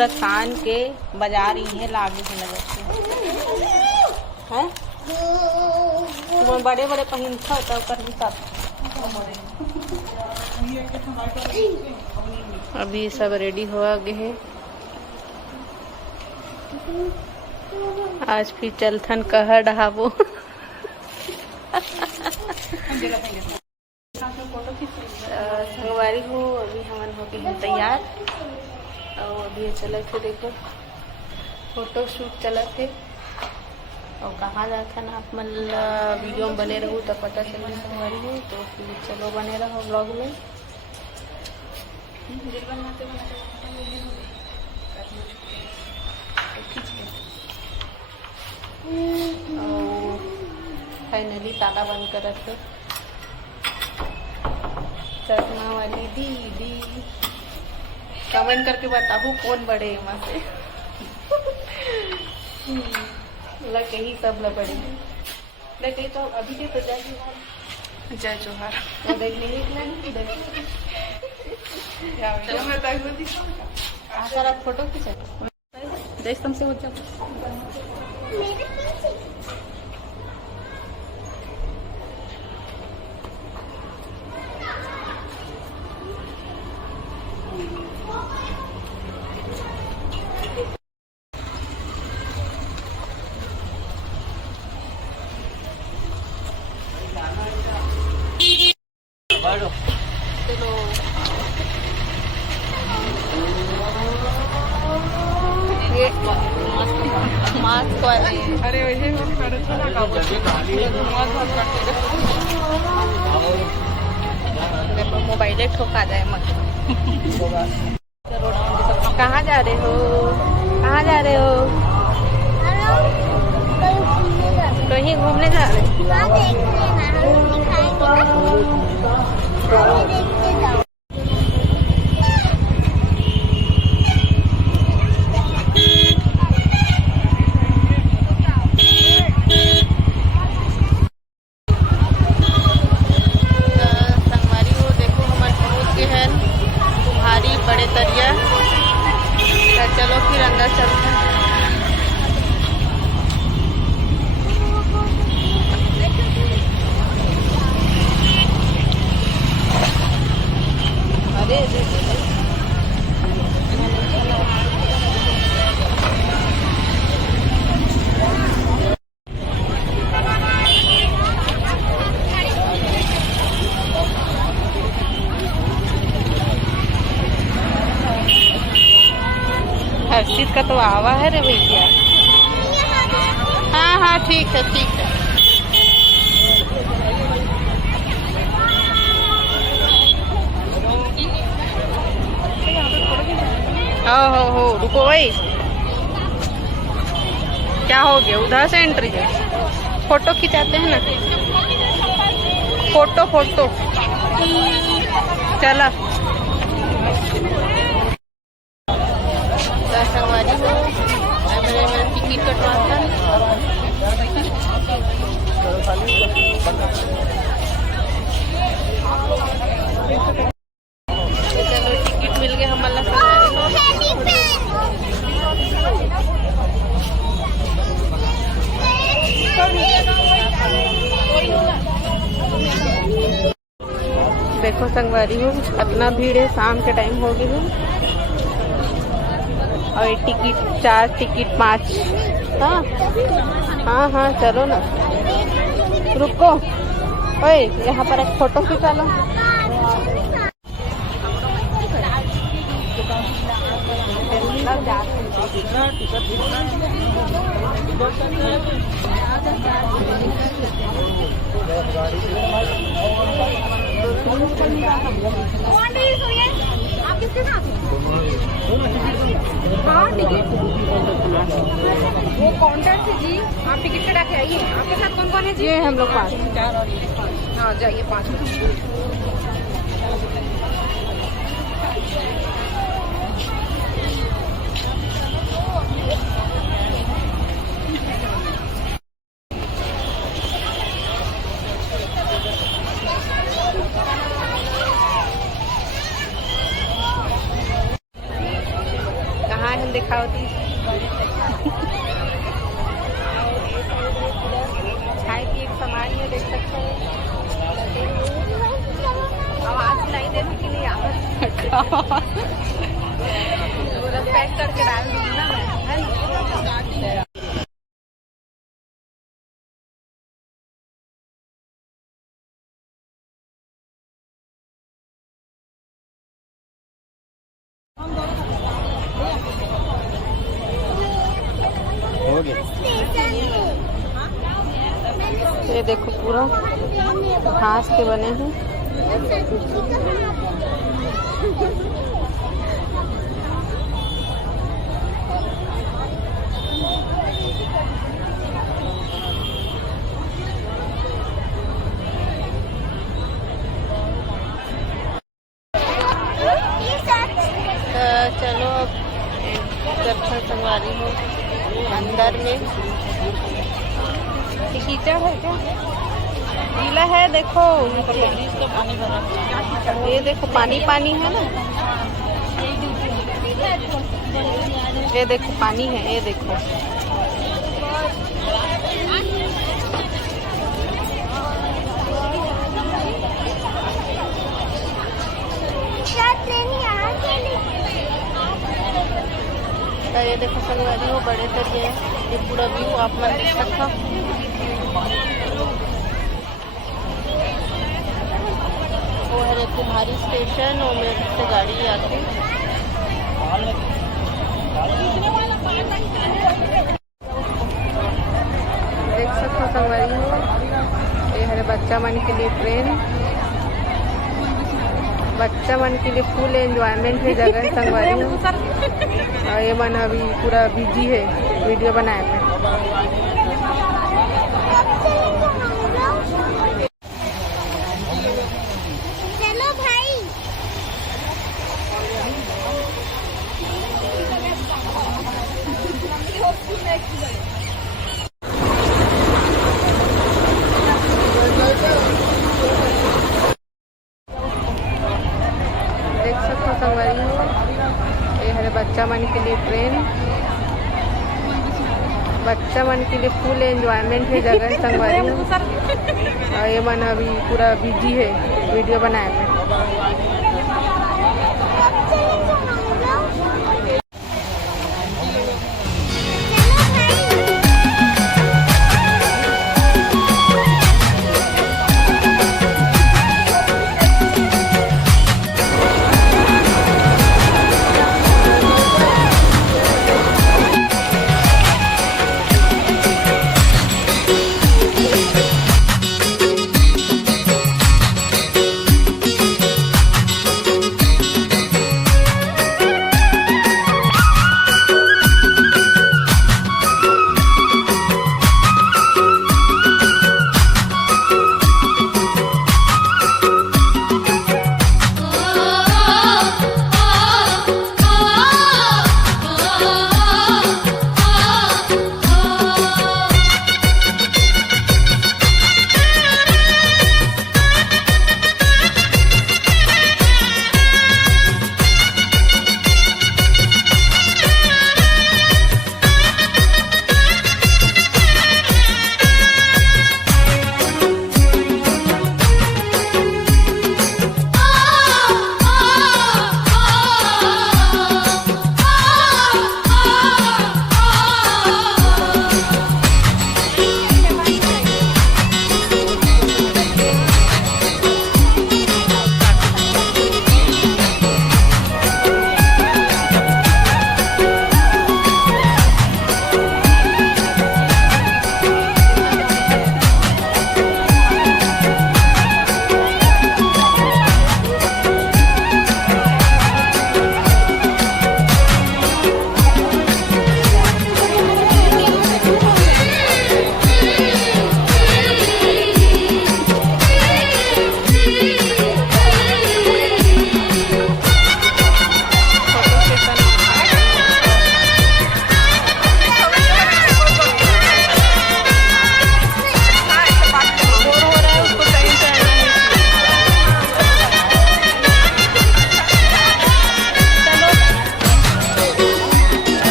पूरा थान के बाजार ही लागे से लगते हैं। तुम बड़े बड़े पहिनता होता कर भी साथ। अभी सब रेडी हो गए हैं। आज फिर चलथन कह ढहाबो। संगवारी हो अभी हमन हो गए तैयार और अभी चलत थे देखो फोटो शूट चलत थे और कहाँ जाता ना आप मन वीडियो में बने रहूँ तो पता चले संगवारी हो। तो फिर चलो बने रहो ब्लॉग में। फाइनली ताला बंद कर रखे चश्मा वाली दीदी। कमेंट करके बताओ कौन बड़े वहाँ से। लगे ही सब बड़े लगे तो अभी के तो जय जोहार देख नहीं निकला सारा फोटो खींचा जैसे तुमसे हो जाओ। चलो ये मास्क वाले अरे वैसे मोबाइल ठोका जाए मत। कहाँ जा रहे हो? कहाँ जा रहे हो? कहीं घूमने जा रहे हो? चलो फिर अंदर चलते हैं। अरे हर्षित का तो आवा है रे भैया। हाँ हाँ ठीक है ठीक है। हो रुको भाई क्या हो गया? उधर से एंट्री है। फोटो खिंचाते हैं ना फोटो चला संगवारी हो टिकट कटवाता। चलो टिकट मिल गया हमारा देखो संगवारी हो इतना भीड़ है। शाम के टाइम हो गई है और टिकट 4 टिकट 5। हाँ चलो ना रुको ओए यहाँ पर एक फोटो खिंचा लो। आप किसके साथ हाँ टिकट वो काउंटर से जी आप टिकट कटा के आइए। आपके साथ कौन कौन है जी? ये हम लोग 5 हाँ जाइए 5 दिखाओ दी। चाय की एक सामान है, देख सकते हो। आवाज सुनाई दे रही कि नहीं? आवाज पूरा पैक करके डाल दूंगी ना मैं, है ना? ये देखो पूरा घास के बने हैं। चलो अब दर्शन संगवारी हो अंदर में। कीचड़ है क्या? गीला है, देखो पानी भरा। ये देखो पानी पानी है ना, ये देखो पानी है, ये देखो। तो ये देखो संगवारी हो बड़े तरिए, ये पूरा व्यू आप मन देख सकता। वो है कुम्हारी स्टेशन और मेरे से गाड़ी आती। देख सकते संगवारी हो, ये है बच्चा मन के लिए ट्रेन। बच्चा मन के लिए फुल एंजॉयमेंट है जगह संगवारी हो। और ये मन अभी पूरा बिजी है वीडियो बनाए में। चलो भाई। देख सकते संगवारी हो, ये है बच्चा मन के लिए ट्रेन। बच्चा मन के लिए फुल एंजॉयमेंट है जगह संगवारी हो। और ये मन अभी पूरा बिजी है वीडियो बनाए में।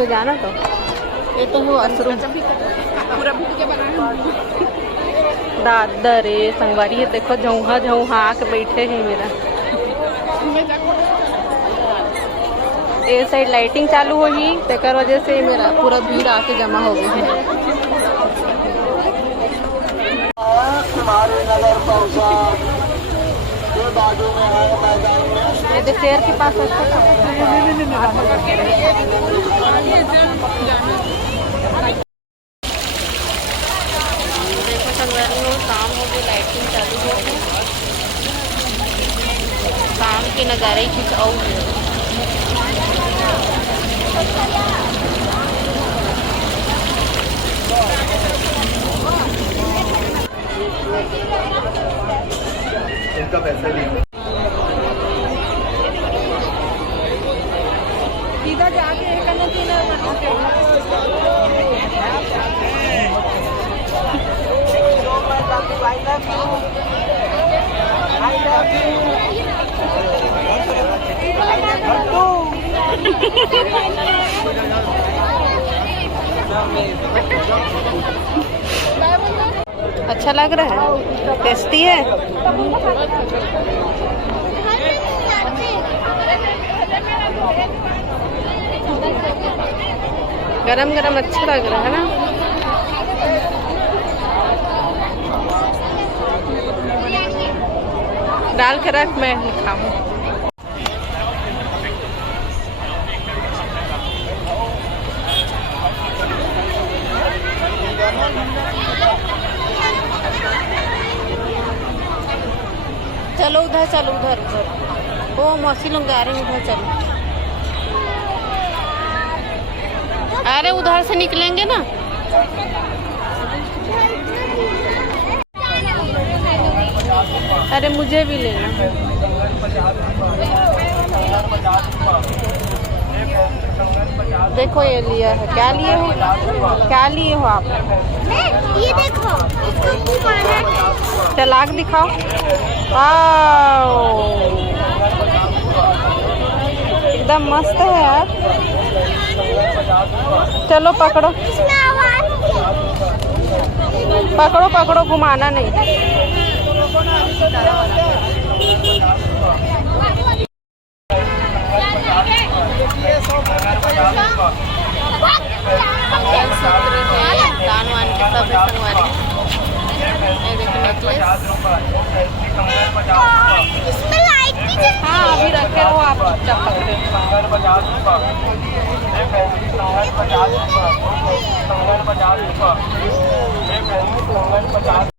तो जाना तो ये तो वो असरू पूरा भूख के बना दादा रे संगवारी है देखो झौहा झौहा आके बैठे हैं मेरा ये साइड लाइटिंग चालू होगी तेकर वजह से मेरा पूरा भीड़ आके जमा हो गया है। ये देख शेर के पास देखो संगवारी हो शाम हो गई लाइटिंग चालू हो गई शाम के नज़ारे ही कुछ और है। इनका पैसा नहीं सीधा जाके करना अच्छा लग रहा है टेस्टी है। गरम गरम अच्छा लग रहा है ना। डाल के रख मैं खाऊं। चलो उधर चलो उधर उधर वो मौसी लोग जा रहे हैं उधर चलो। अरे उधर से निकलेंगे ना। अरे मुझे भी लेना। देखो ये लिया है क्या लिए हो आप? ये देखो इसको घुमाना है। चलाक दिखाओ। वाओ एकदम मस्त है यार। चलो पकड़ो इसमें आवाज पकड़ो पकड़ो घुमाना नहीं। दान वान के सब संगवारी इसमें लाइट भी जलती है। हाँ अभी रखे रहो आप चुपचाप पकड़े।